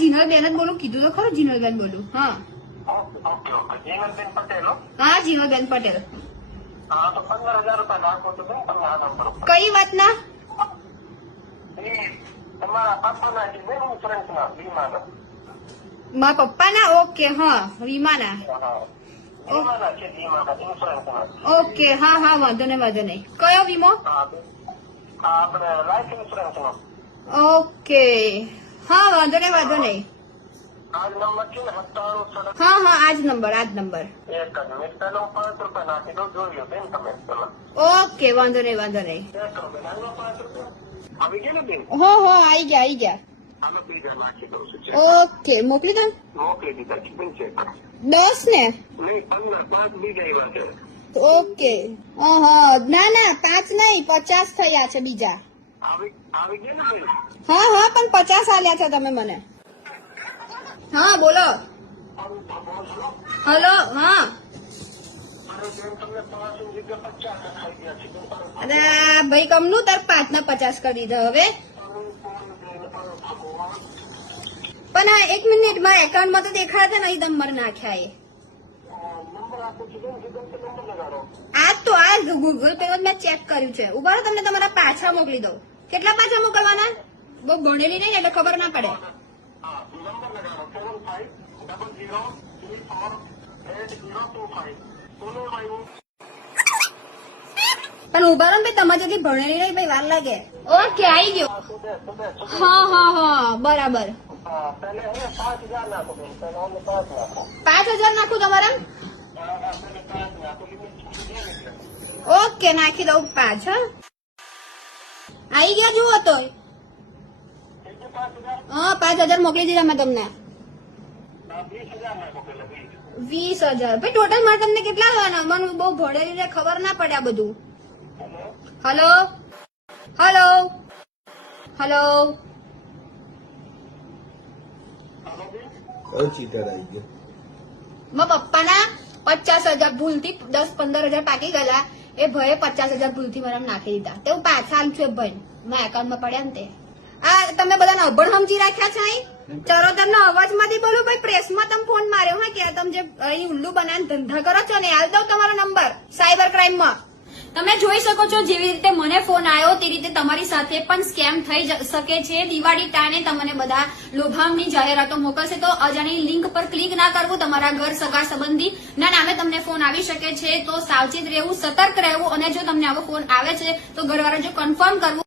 જીનલબેન જ બોલું, કીધું તો ખરું જીનલબેન બોલું. હા ઓકે ઓકે જીનલબેન પટેલ હો? હા જીનલબેન પટેલ. હા તો 15,000 રૂપિયા નાખો તો બેન તમે આ નંબર ઉપર. કઈ વાતના? એ તમારા પાપાના જે બેન ઇન્સ્યોરન્સના વીમાના. મારા પપ્પાના? ઓકે હા વીમાના. હા વીમાના છે, વીમાના ઇન્સ્યોરન્સના. ઓકે હા હા વાંધો નહીં. કયો વીમો? હા આપણે લાઈફ ઇન્સ્યોરન્સનો. ઓકે હા વાંધો નહીં. આ નંબર છે ને 97 હા હા આજ નંબર. એક જ મિનિટ પહેલા હું 5 રૂપિયા નાખી દઉં, જોઈ લો બેન તમે પેલા. ઓકે વાંધો નહીં. ચેક કરો બેન, આનો 5 રૂપિયા આવી ગયા ને બેન? હો આવી ગયા. આનો બીજા નાખી દઉં છું. ઓકે મોકલી દો. મોકલી દીધા છે બેન, ચેક કરો. 10 ને? નહીં 15, 5 બીજા આવ્યા છે. ઓકે ના 5 નહીં 50 થયા છે બીજા. આવી ગયા ને બેન? હા પણ 50 આલ્યા છે તમે મને. હા બોલો. હલો હા. અરે બેન તમને 5 ની જગ્યાએ 50 ખાઈ ગયા છે બેન. અરે ભાઈ કમનું તાર 5 ના 50 કરી દીધા હવે. પણ આ 1 મિનિટ મારા એકાઉન્ટમાં તો દેખાડતા નહીં નંબર નાખ્યા એ. નંબર આપો છો બેન, ગૂગલ પે નંબર લગાડો. આ ગૂગલ પે મેં ચેક કર્યું છે. ઉભા રહો તમને તમારા પાછા મોકલી દઉં. કેટલા પાછા મોકલવાના? બહુ ભણેલી નહીં એટલે ખબર ના પડે. હા નંબર લગાડો 7500348025. કોનો આવ્યું? પણ ઉભા રહો ભાઈ તમારે જલ્દી ભણેલી નહીં ભાઈ વાર લાગે. ઓકે આવી ગયો. હા બરાબર. પહેલે 5,000 નાખો બેન, પહેલા 5 નાખો. 5,000 નાખું તમારા? પહેલે 5 નાખો, લિમિટ છૂટી જાય ને. ઓકે નાખી દઉં 5. હા આવી ગયા જુઓ તો. 5,000 હા 5,000 મોકલી દીધા મેં તમને. 20,000 નાખો પહેલા 20. 20,000 ભાઈ ટોટલ મારે તમને કેટલા આવવાના? મને બહુ ભણેલી ખબર ના પડે આ બધું. હલો મારા પપ્પાના 50,000 ભૂલથી 10-15,000 પાકી ગયેલા. એ ભાઈએ 50,000 ભૂલથી મને નાખી દીધા. તે હું પાછા આલું છું એ ભાઈ મારા એકાઉન્ટમાં પડ્યા ને તે. આ તમે બધાને અભણ સમજી રાખ્યા છે અહીં? ચલો તમને અવાજમાંથી બોલું ભાઈ, પ્રેસમાં તમે ફોન માર્યો હા કે તમે જે અહીં ઉલ્લુ બનાવીને ધંધા કરો છો ને, હાલ દઉં તમારો નંબર સાયબર ક્રાઇમમાં. તમે જોઈ શકો છો જેવી રીતે મને ફોન આવ્યો તે રીતે તમારી સાથે પણ સ્કેમ થઈ શકે છે. દિવાળી ટાણે તમને બધા લોભામણી જાહેરાતો મોકલશે તો અજાણી લિંક પર ક્લિક ના કરવું. તમારા ઘર સગા સંબંધી ના નામે તમને ફોન આવી શકે છે, તો સાવચેત રહેવું, સતર્ક રહેવું. અને જો તમને આવો ફોન આવે છે તો ઘરવાળા જો કન્ફર્મ કરવું.